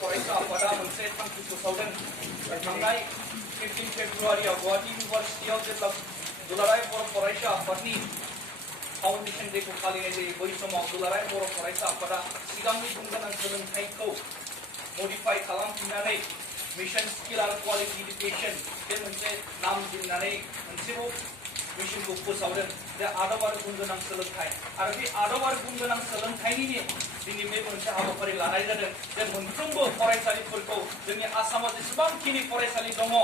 फरायसा आफादा मोनसे थांखि फोसावदों थांनाय 15 फेब्रुवारियाव गुवाहाटी इउनिभार्सिटियाव जेब्ला दुलाराय बर' फरायसा आफादनि फाउन्डेसन डेखौ फालिनाय जायो बै समाव दुलाराय बर' फरायसा आफादा सिगांनि गुनगोनां सोलोंथाइखौ मडिफाइ खालामफिननानै मिशन स्किल आरो क्वालिटी एडुकेशन बे मोनसे नाम दोननानै मोनसेबाव मिशनखौ फोसावदों जे आदब आरो गुनगोनां सोलोंथाइ आरो बे आदब आरो गुनगोनां सोलोंथाइनि दिनै बे मोनसे हाबाफारि लानाय जादों जे मोनफ्रोमबो फरायसालिफोरखौ जोंनि आसामाव जेसेबांखिनि फरायसालि दङ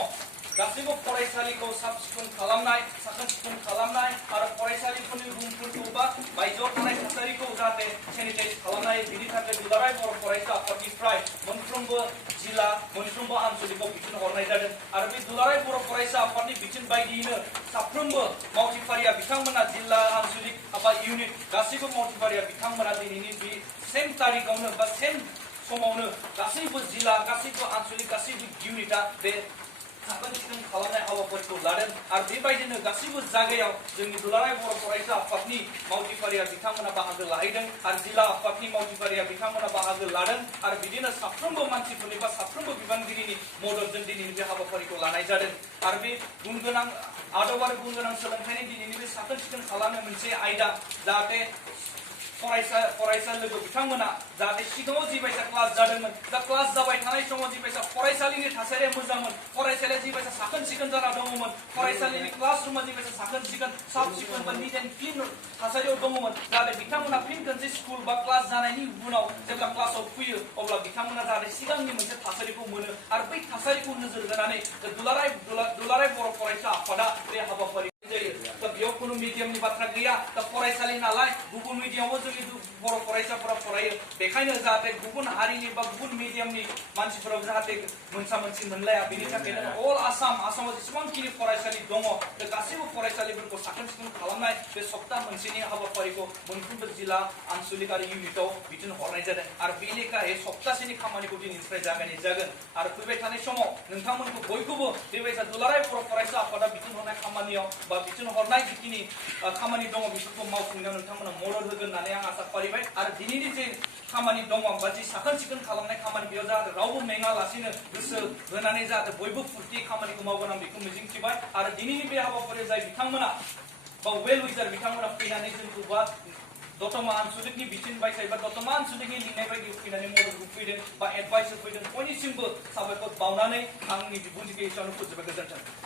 गासैबो फरायसालिखौ साब सिखोन खालामनाय साखोन सिखोन खालामनाय आरो फरायसालिफोरनि रुमफोरखौ बा बायजोआव थानाय थासारिखौ जाहाथे सेनिटाइज खालामनाय बिनि थाखाय दुलाराय बर' फरायसा आफादनिफ्राय मोनफ्रोमबो जिल्ला मोनफ्रोमबो आनसलिकआव बिथोन हरनाय जादों आरो बे दुलाराय बर' फरायसा आफादनि बिथोन बायदियैनो साफ्रोमबो मावथिफारिया बिथांमोना जिल्ला आनसलिक एबा इउनिट गासैबो मावथिफारिया बिथांमोना दिनैनि बे सेम तारिखआवनो बा सेम समावनो गासैबो जिल्ला गासैबो आनसलिक गासैबो इउनिटआ बे साखोन सिखोन खालामनाय हाबाफारिखौ लादों आरो बेबायदिनो गासैबो जायगायाव जोंनि दुलाराय बर' फरायसा आफादनि मावथिफारिया बिथांमोना बाहागो लाहैदों आरो जिल्ला आफादनि मावथिफारिया बिथांमोना बाहागो लादों आरो बिदिनो साफ्रोमबो मानसिफोरनि बा साफ्रोमबो बिबानगिरिनि मददजों दिनैनि बे हाबाफारिखौ लानाय जादों आरो बे गुनगोनां आदब आरो गुनगोनां सोलोंथाइनि दिनैनि बे साखोन सिखोन खालामनाय मोनसे आयदा जाहाथे फरायसा लोगो बिथांमोना जाहाथे सिगाङाव जिबायसा क्लास जादोंमोन दा क्लास जाबाय थानाय समाव जिबायसा फरायसालिनि थासारिया मोजांमोन फरायसालिया जिबायसा साखोन सिखोन जाना दङमोन फरायसालिनि क्लासरुमा जिबायसा साखोन सिखोन साफ सिखोन बा निट एन्ड क्लिन थासारियाव दङमोन जाहाथे बिथांमोना फिन खनसे स्कुल बा क्लास जानायनि उनाव जेब्ला क्लासाव फैयो अब्ला बिथांमोना जाहाथे सिगांनि मोनसे थासारिखौ मोनो आरो बै थासारिखौ नोजोर होनानै दुलाराय बर' फरायसा आफादा बे हाबाफारि जायो दा बेयाव खुनु मिडियामनि बाथ्रा गैया दा फरायसालि नालाय गुबुन मिडियामाव जोंनि बर' फरायसाफोरा फरायो बेखायनो जाहाथे गुबुन हारिनि बा गुबुन मिडियामनि मानसिफोराबो जाहाथे मोनसा मोनसि मोनलाया बेनि थाखायनो अल आसामाव जेसेबांखिनि फरायसालि दङ बे गासैबो फरायसालिफोरखौ साखोन सिखोन खालामनाय बे सप्ता मोनसेनि हाबाफारिखौ मोनफ्रोमबो जिल्ला आनसलिक आरो इउनिटआव बिथोन हरनाय जादों आरो बे लेखायै सप्तासेनि खामानिखौ दिनैनिफ्राय जागायनाय जागोन आरो फैबाय थानाय समाव नोंथांमोनखौ बयखौबो बेबायसा दुलाराय बर' फरायसा आफादा बिथोन हरनाय खामानियाव बा बिथोन हरनाय जिखिनि खामानि दङ बेफोरखौ मावफुंनायाव नोंथांमोना मदद होगोन होननानै आं आसा फारिबाय आरो दिनैनि जे खामानि दङ बा जि साखोन सिखोन खालामनाय खामानि बेयाव जाहाथे रावबो मेङालासिनो गोसो होनानै जाहाथे बयबो फुर्ति खामानिखौ मावगोन आं बेखौ मिजिंथिबाय आरो दिनैनि बे हाबाफारियाव जाय बिथांमोना बा वेल विजार बिथांमोना फैनानै जोंखौ बा दतमा आनसलिकनि बिथोन बायसाय बा दतमा आनसलिकनि लिंनाय बायदि फैनानै मदद होफैदों बा एडभाइस होफैदों बयनिसिमबो साबायखर बावनानै आंनि बिबुंथिखौ एसेयावनो फोजोबबाय गोजोन्थों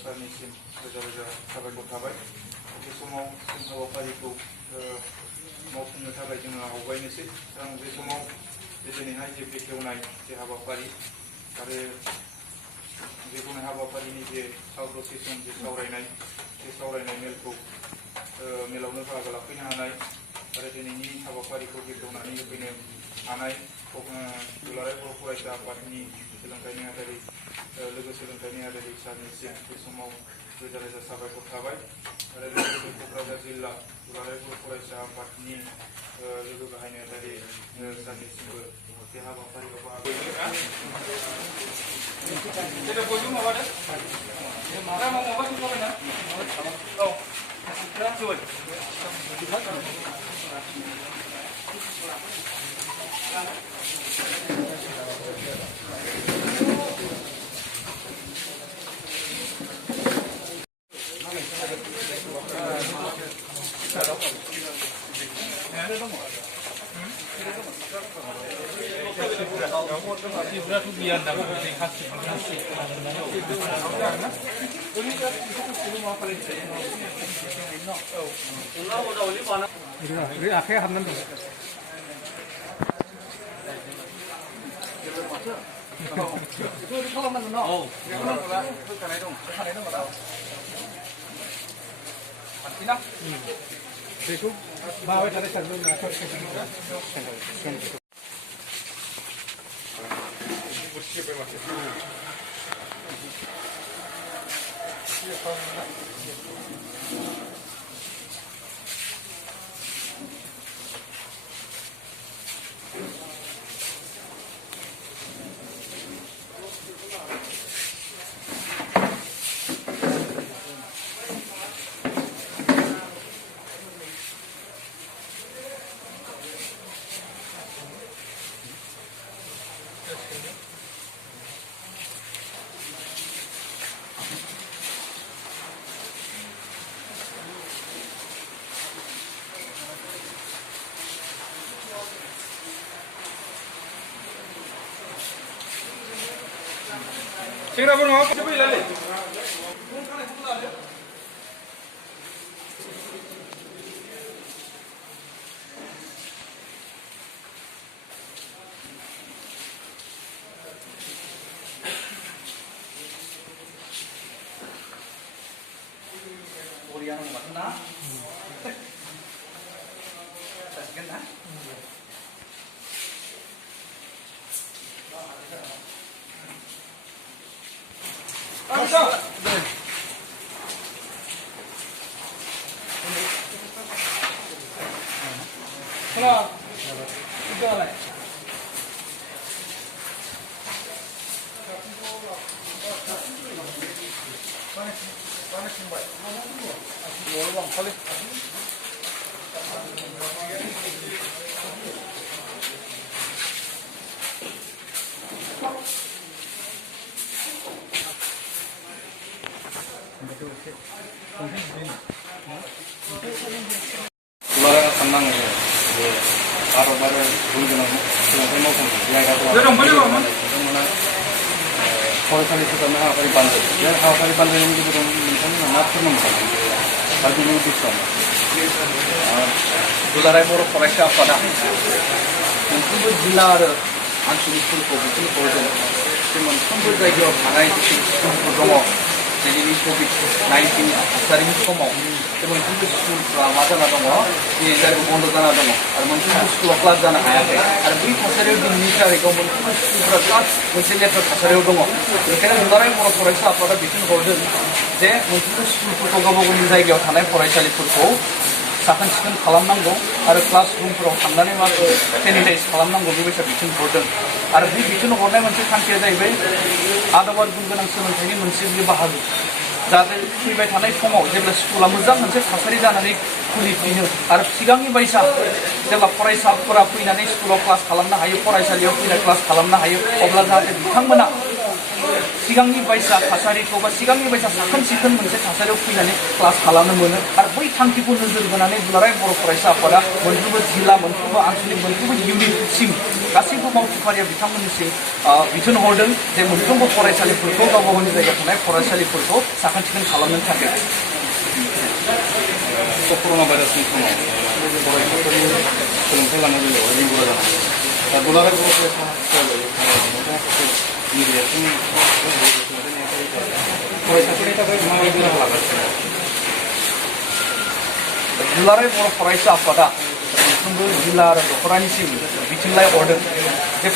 सारनिसिम रोजा रोजा साबायखर थाबाय बे समाव जों हाबाफारिखौ मावफुंनो थाखाय जोङो आवगायनोसै आं बे समाव दिनैहाय जे बेखेवनाय जे हाबाफारि आरो बेखेवनाय हाबाफारिनि जे आउटडोर सेसन जे सावरायनाय मेलखौ मेलावनो बाहागो लाफैनो हानाय आरो दिनैनि हाबाफारिखौ बेखेवनानै होफैनो हानाय दुलाराय बर' फरायसा आफादनि सोलोंथाइ नेहाथारि लोगो सोलोंथाइनि आरो सारनिसिम बे समाव रोजा रोजा साबायखर थाबाय आरो लोगोसे क'क्राझार जिल्ला दुलाराय बर' फरायसा आफादनि लोगो गाहाय नेहाथारि सारनिसिमबो बे हाबाफारियाव बाहागो आखाइया हाबनानै दं बेखौ माबाय थानाय सानदों सेंग्राफोर माबा फैसा फैलालै दुलाराय साननाङो जे भारत आरो गुन गोनां सोलोंथाइ मावफुंनाय आयदाखौ बिथांमोना फरायसालि फोसाबनो हाबाफारि बानजायो बे हाबाफारि बानजायनायनि गेजेरजों नोंथांमोना मा फोरमायनो सानो आरो बेनि उद्देश्यआ दुलाराय बर' फरायसा आफादा मोनफ्रोमबो जिल्ला आरो आनसलिकफोरखौ बिथोन हरदों जे मोनफ्रोमबो जायगायाव थानाय स्कुलफोर दङ दिनैनि कभिड-19 थासारिनि समाव बे मोनफ्रोमबो स्कुलफ्रा मा जाना दङ दिनै जायगायाव बन्द जाना दङ आरो मोनफ्रोमबो स्कुलाव क्लास जानो हायाखै आरो बै थासारियाव दिनैनि तारिखआव मोनफ्रोमबो स्कुलफ्रा क्लास मोनसे लेथ्रा थासारियाव दङ बेनिखायनो दुलाराय बर' फरायसा आफादा बिथोन हरदों जे मोनफ्रोमबो स्कुलफोरखौ गावबा गावनि जायगायाव थानाय फरायसालिफोरखौ साखोन सिखोन खालामनांगौ आरो क्लास रुमफोराव थांनानै मा सेनिटाइज खालामनांगौ बेबायसा बिथोन हरदों आरो बे बिथोन हरनाय मोनसे थांखिया जाहैबाय आदब आरो गुन गोनां सोलोंथाइनि मोनसे बे बाहागो जाहाथे फैबाय थानाय समाव जेब्ला स्कुला मोजां मोनसे थासारि जानानै खुलिफिनो आरो सिगांनि बायसा जेब्ला फरायसाफोरा फैनानै स्कुलाव क्लास खालामनो हायो फरायसालियाव फैनानै क्लास खालामनो हायो अब्ला जाहाथे बिथांमोना सिगांनि बायसा थासारिखौ बा सिगांनि बायसा साखोन सिखोन मोनसे थासारियाव फैनानै क्लास खालामनो मोनो आरो बै थांखिखौ नोजोर होनानै दुलाराय बर' फरायसा आफादा मोनफ्रोमबो जिल्ला मोनफ्रोमबो आनसलिक मोनफ्रोमबो इउनिटसिम गासैबो मावथिफारिया बिथांमोननिसिम बिथोन हरदों जे मोनफ्रोमबो फरायसालिफोरखौ गावबा गावनि जायगायाव थानाय फरायसालिफोरखौ साखोन सिखोन खालामनो थाखाय कर'ना भाइरासनि समाव फरायसाफोरनि सोलोंथाइ लानाय बेलायाव जिंगा जानांगौ दा दुलाराय बर' फरायसा फरायसाफोरनि थाखाय माबायदि राहा लागासिनो दुलाराय बर' फरायसा आफादा मोनफ्रोमबो जिल्ला आरो दख'रानिसिम बिथोनलाय हरदों जे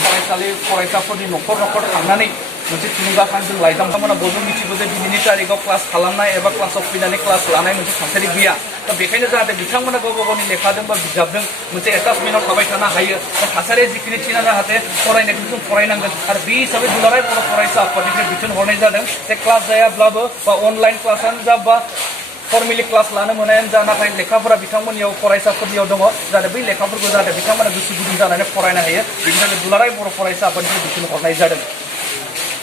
फरायसाफोरनि न'खर न'खर थांनानै मोनसे थुलुंगाखां जों लाइजाम बिथांमोना बयबो मिथिगौ जे दिनैनि तारिखाव क्लास खालामनाय एबा क्लासाव फैनानै क्लास लानाय मोनसे थासारि गैया दा बेखायनो जाहाथे बिथांमोना गावबा गावनि लेखाजों बा बिजाबजों मोनसे एटाचमेन्टआव थाबाय थानो हायो दा थासारिया जिखिनि थिना जाहाथे फरायनायखौ जों फरायनांगोन आरो बे हिसाबै दुलाराय बर' फरायसा आफादनिफ्राय बिथोन हरनाय जादों जे क्लास जायाब्लाबो बा अनलाइन क्लासानो जा बा फर्मेलि क्लास लानो मोनायानो जा नाथाय लेखाफोरा बिथांमोननियाव फरायसाफोरनियाव दङ जाहाथे बै लेखाफोरखौ जाहाथे बिथांमोना गोसो गुदुं जानानै फरायनो हायो बेनि थाखाय दुलाराय बर' फरायसा आफादनिफ्राय बिथोन हरनाय जादों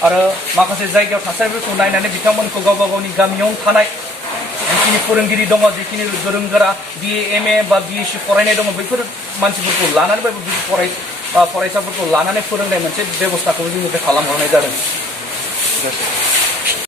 आरो माखासे जायगायाव थासारिफोरखौ नायनानै बिथांमोनखौ गावबा गावनि गामियावनो थानाय जिखिनि फोरोंगिरि दङ जिखिनि गोरों गोरा BA MA बा BSc फरायनाय दङ बैफोर मानसिफोरखौ लानानै फरायसाफोरखौ लानानै फोरोंनाय मोनसे बेब'स्थाखौ जोंनिफ्राय खालामहरनाय जादों